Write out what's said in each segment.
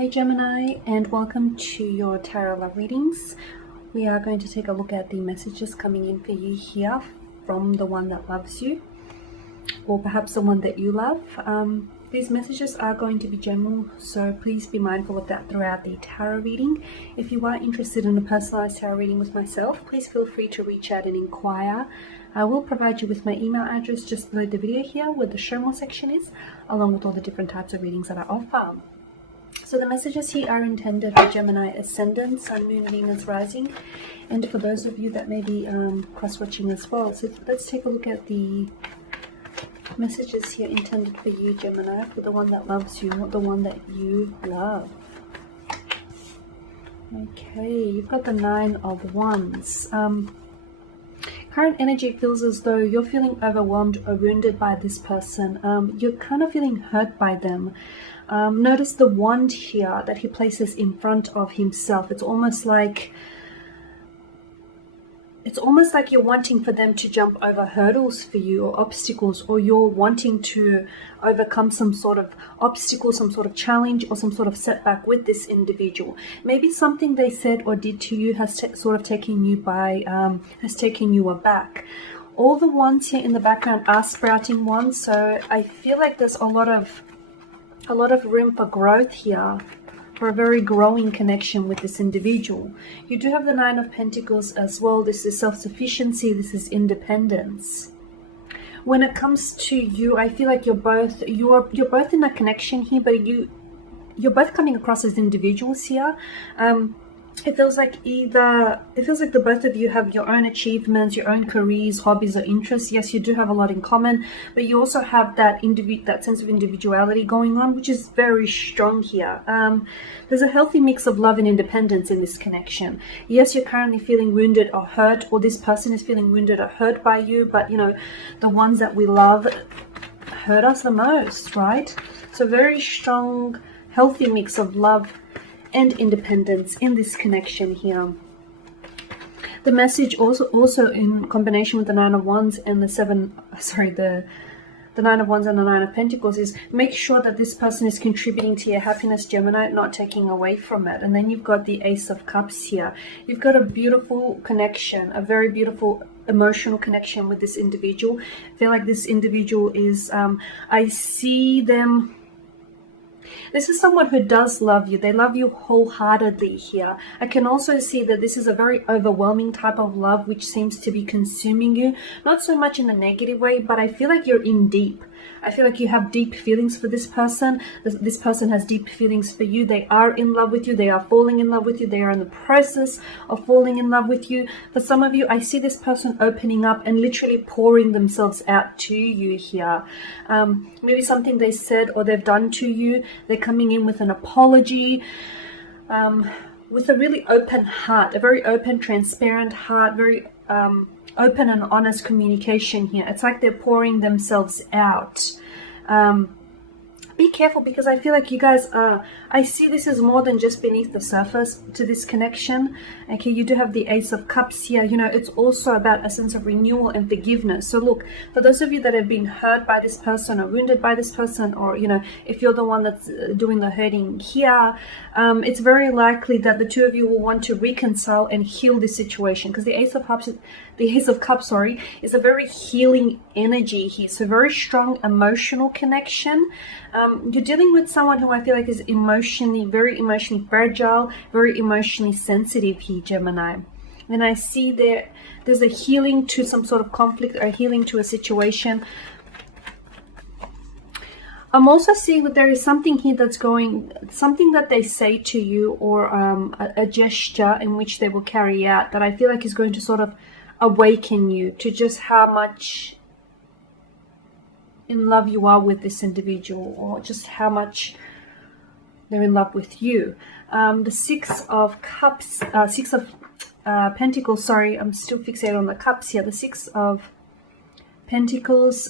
Hey Gemini, and welcome to your tarot love readings. We are going to take a look at the messages coming in for you here from the one that loves you, or perhaps the one that you love. These messages are going to be general, so please be mindful of that throughout the tarot reading. If you are interested in a personalized tarot reading with myself, please feel free to reach out and inquire. I will provide you with my email address just below the video here where the show more section is, along with all the different types of readings that I offer. So the messages here are intended for Gemini Ascendant, Sun, Moon, Venus, Rising, and for those of you that may be cross-watching as well. So let's take a look at the messages here intended for you, Gemini, for the one that loves you, not the one that you love. Okay, you've got the Nine of Wands. Current energy feels as though you're feeling overwhelmed or wounded by this person. You're kind of feeling hurt by them. Notice the wand here that he places in front of himself. It's almost like you're wanting for them to jump over hurdles for you, or obstacles, or you're wanting to overcome some sort of obstacle, some sort of challenge, or some sort of setback with this individual. Maybe something they said or did to you has sort of taken you aback. All the wands here in the background are sprouting wands, so I feel like there's a lot of room for growth here, for a very growing connection with this individual. You do have the Nine of Pentacles as well. This is self-sufficiency, this is independence. When it comes to you, I feel like you're both in a connection here, but you're both coming across as individuals here. It feels like the both of you have your own achievements, your own careers, hobbies, or interests. Yes, you do have a lot in common, but you also have that sense of individuality going on, which is very strong here. There's a healthy mix of love and independence in this connection. Yes, you're currently feeling wounded or hurt, or this person is feeling wounded or hurt by you, but you know, the ones that we love hurt us the most, right? So very strong, healthy mix of love and independence in this connection here. The message also in combination with the Nine of Wands and the Nine of Wands and the Nine of Pentacles is make sure that this person is contributing to your happiness, Gemini, not taking away from it. And then you've got the Ace of Cups here. You've got a beautiful connection, a very beautiful emotional connection with this individual. I feel like this individual is, I see them. This is someone who does love you. They love you wholeheartedly here. I can also see that this is a very overwhelming type of love which seems to be consuming you. Not so much in a negative way, but I feel like you're in deep. I feel like you have deep feelings for this person. This person has deep feelings for you. They are in love with you. They are falling in love with you. They are in the process of falling in love with you. For some of you, I see this person opening up and literally pouring themselves out to you here. Maybe something they said or they've done to you. They're coming in with an apology, with a really open heart, a very open, transparent heart, very open and honest communication here. It's like they're pouring themselves out. Be careful, because I feel like you guys I see this is more than just beneath the surface to this connection. Okay, you do have the Ace of Cups here. You know, it's also about a sense of renewal and forgiveness. So look, for those of you that have been hurt by this person or wounded by this person, or you know, if you're the one that's doing the hurting here, it's very likely that the two of you will want to reconcile and heal this situation, because the Ace of Cups is a very healing energy here. So very strong emotional connection. You're dealing with someone who I feel like is very emotionally fragile, very emotionally sensitive here, Gemini. And I see there's a healing to some sort of conflict, or healing to a situation. I'm also seeing that there is something here something that they say to you, or a gesture in which they will carry out, that I feel like is going to sort of awaken you to just how much in love you are with this individual, or just how much they're in love with you. The Six of Pentacles, sorry, I'm still fixated on the cups here. The Six of Pentacles,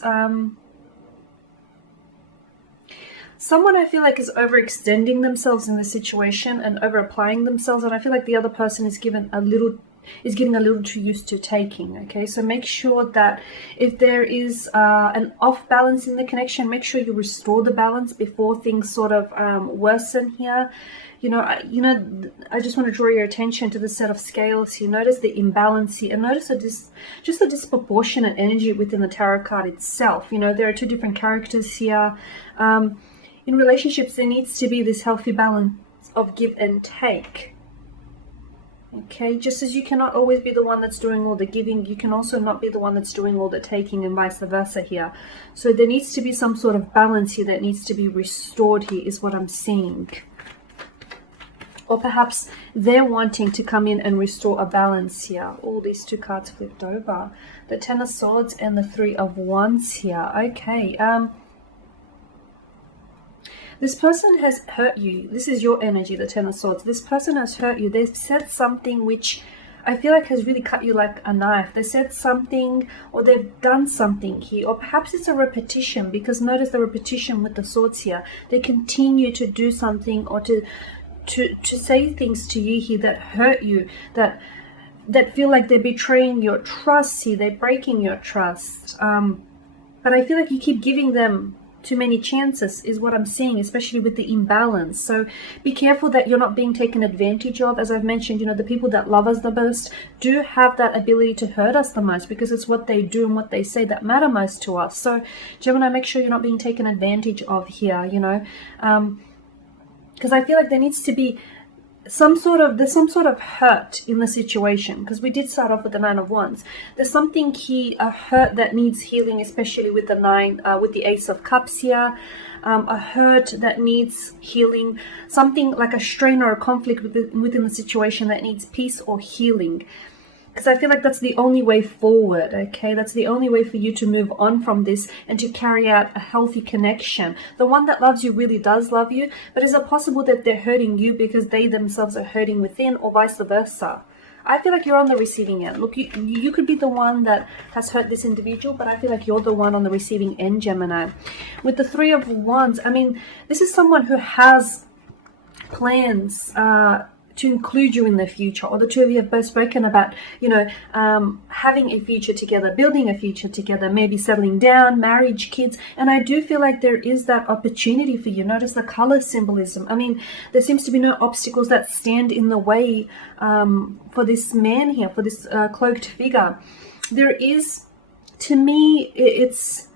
someone I feel like is overextending themselves in this situation and over applying themselves, and I feel like the other person is given a little is getting a little too used to taking. Okay, so make sure that if there is an off balance in the connection, make sure you restore the balance before things sort of worsen here. I just want to draw your attention to the set of scales here. Notice the imbalance here, and notice just the disproportionate energy within the tarot card itself. There are two different characters here. In relationships, there needs to be this healthy balance of give and take. Okay, just as you cannot always be the one that's doing all the giving, you can also not be the one that's doing all the taking, and vice versa here. So there needs to be some sort of balance here that needs to be restored here, is what I'm seeing. Or perhaps they're wanting to come in and restore a balance here. All these two cards flipped over. The Ten of Swords and the Three of Wands here. Okay. This person has hurt you. This is your energy, the Ten of Swords. This person has hurt you. They've said something which I feel like has really cut you like a knife. They said something, or they've done something here. Or perhaps it's a repetition, because notice the repetition with the swords here. They continue to do something, or to say things to you here that hurt you, that feel like they're betraying your trust here, they're breaking your trust. But I feel like you keep giving them too many chances, is what I'm seeing, especially with the imbalance. So be careful that you're not being taken advantage of. As I've mentioned, the people that love us the most do have that ability to hurt us the most, because it's what they do and what they say that matter most to us. So Gemini, make sure you're not being taken advantage of here, because I feel like there needs to be some sort of hurt in the situation, because we did start off with the Nine of Wands. There's something here, a hurt that needs healing, especially with the Ace of Cups here. A hurt that needs healing, something like a strain or a conflict within the situation that needs peace or healing. Because I feel like that's the only way forward, okay? That's the only way for you to move on from this and to carry out a healthy connection. The one that loves you really does love you, but is it possible that they're hurting you because they themselves are hurting within, or vice versa? I feel like you're on the receiving end. Look, you could be the one that has hurt this individual, but I feel like you're the one on the receiving end, Gemini. With the Three of Wands, I mean, this is someone who has plans to include you in the future, or the two of you have both spoken about, having a future together, building a future together, maybe settling down, marriage, kids. And I do feel like there is that opportunity for you. Notice the color symbolism. I mean, there seems to be no obstacles that stand in the way for this man here, for this cloaked figure. There is, to me, it's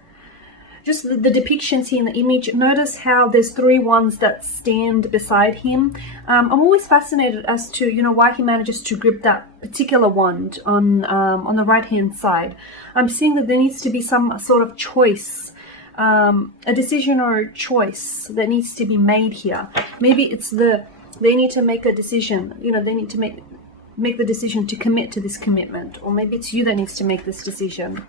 just the depictions here in the image. Notice how there's three wands that stand beside him. I'm always fascinated as to, why he manages to grip that particular wand on the right hand side. I'm seeing that there needs to be some sort of choice, a decision or a choice that needs to be made here. Maybe it's they need to make a decision. They need to make the decision to commit to this commitment, or maybe it's you that needs to make this decision.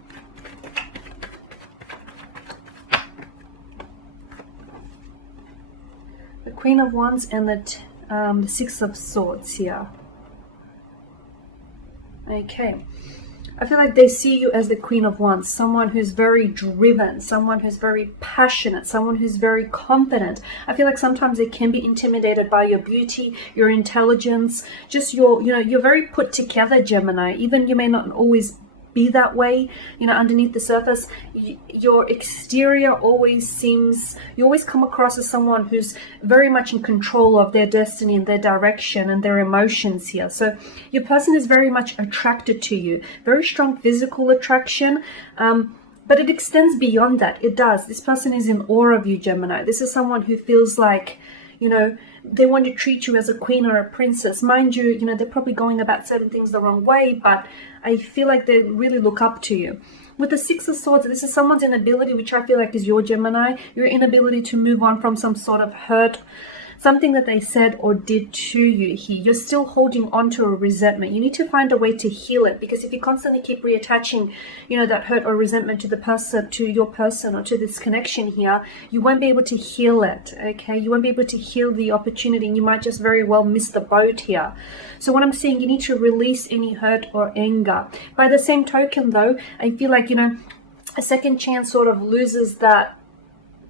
The Queen of Wands and the Six of Swords here. Okay. I feel like they see you as the Queen of Wands, someone who's very driven, someone who's very passionate, someone who's very confident. I feel like sometimes they can be intimidated by your beauty, your intelligence, just you're very put together, Gemini. Even you may not always be that way, underneath the surface. Your exterior you always come across as someone who's very much in control of their destiny and their direction and their emotions here. So your person is very much attracted to you, very strong physical attraction, but it extends beyond that. It does. This person is in awe of you, Gemini. This is someone who feels like, they want to treat you as a queen or a princess. Mind you, they're probably going about certain things the wrong way, but I feel like they really look up to you. With the Six of Swords, this is someone's inability, which I feel like is your Gemini, your inability to move on from some sort of hurt, something that they said or did to you here. You're still holding on to a resentment. You need to find a way to heal it, because if you constantly keep reattaching, that hurt or resentment to the person, to your person, or to this connection here, you won't be able to heal it, okay? You won't be able to heal the opportunity, and you might just very well miss the boat here. So what I'm saying, you need to release any hurt or anger. By the same token, though, I feel like, a second chance sort of loses that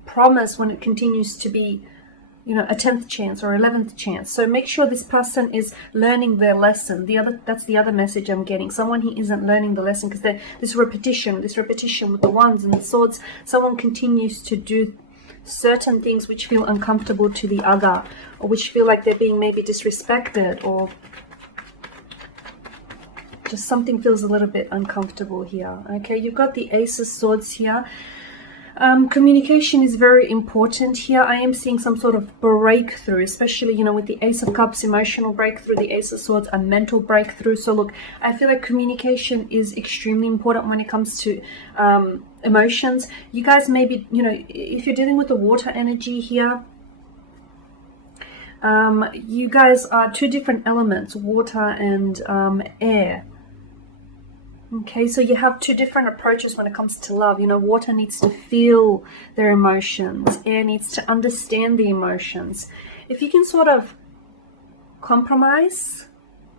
promise when it continues to be you know, a 10th chance or 11th chance. So make sure this person is learning their lesson. That's the other message I'm getting. Someone who isn't learning the lesson, because this repetition with the wands and the swords, someone continues to do certain things which feel uncomfortable to the other, or which feel like they're being maybe disrespected, or just something feels a little bit uncomfortable here. Okay, you've got the Ace of Swords here. Communication is very important here. I am seeing some sort of breakthrough, especially, you know, with the Ace of Cups, emotional breakthrough, the Ace of Swords, a mental breakthrough. So look, I feel like communication is extremely important when it comes to emotions. You guys maybe, you know, if you're dealing with the water energy here, you guys are two different elements, water and air. Okay, so you have two different approaches when it comes to love. You know, water needs to feel their emotions. Air needs to understand the emotions. If you can sort of compromise,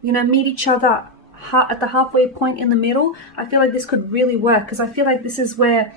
you know, meet each other at the halfway point in the middle, I feel like this could really work, because I feel like this is where,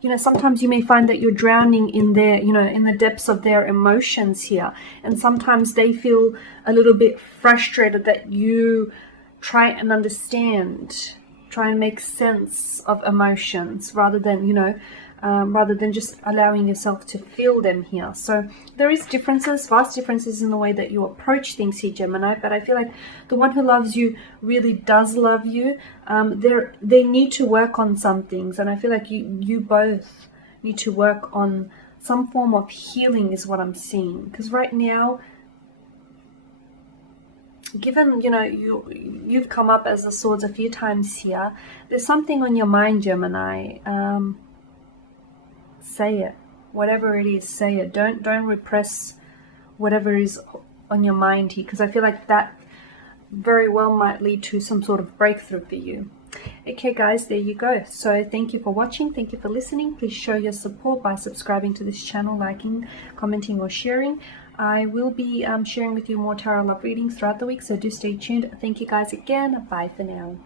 you know, sometimes you may find that you're drowning in their, you know, in the depths of their emotions here. And sometimes they feel a little bit frustrated that you try and understand, try and make sense of emotions rather than, you know, rather than just allowing yourself to feel them here. So there is differences, vast differences in the way that you approach things here, Gemini, but I feel like the one who loves you really does love you. They need to work on some things, and I feel like you both need to work on some form of healing is what I'm seeing. Because right now, given, you know, you've come up as the Swords a few times here, there's something on your mind, Gemini. Say it, whatever it is, say it. Don't repress whatever is on your mind here, because I feel like that very well might lead to some sort of breakthrough for you. Okay guys, there you go. So thank you for watching, thank you for listening. Please show your support by subscribing to this channel, liking, commenting, or sharing. I will be sharing with you more tarot love readings throughout the week, so do stay tuned. Thank you guys again. Bye for now.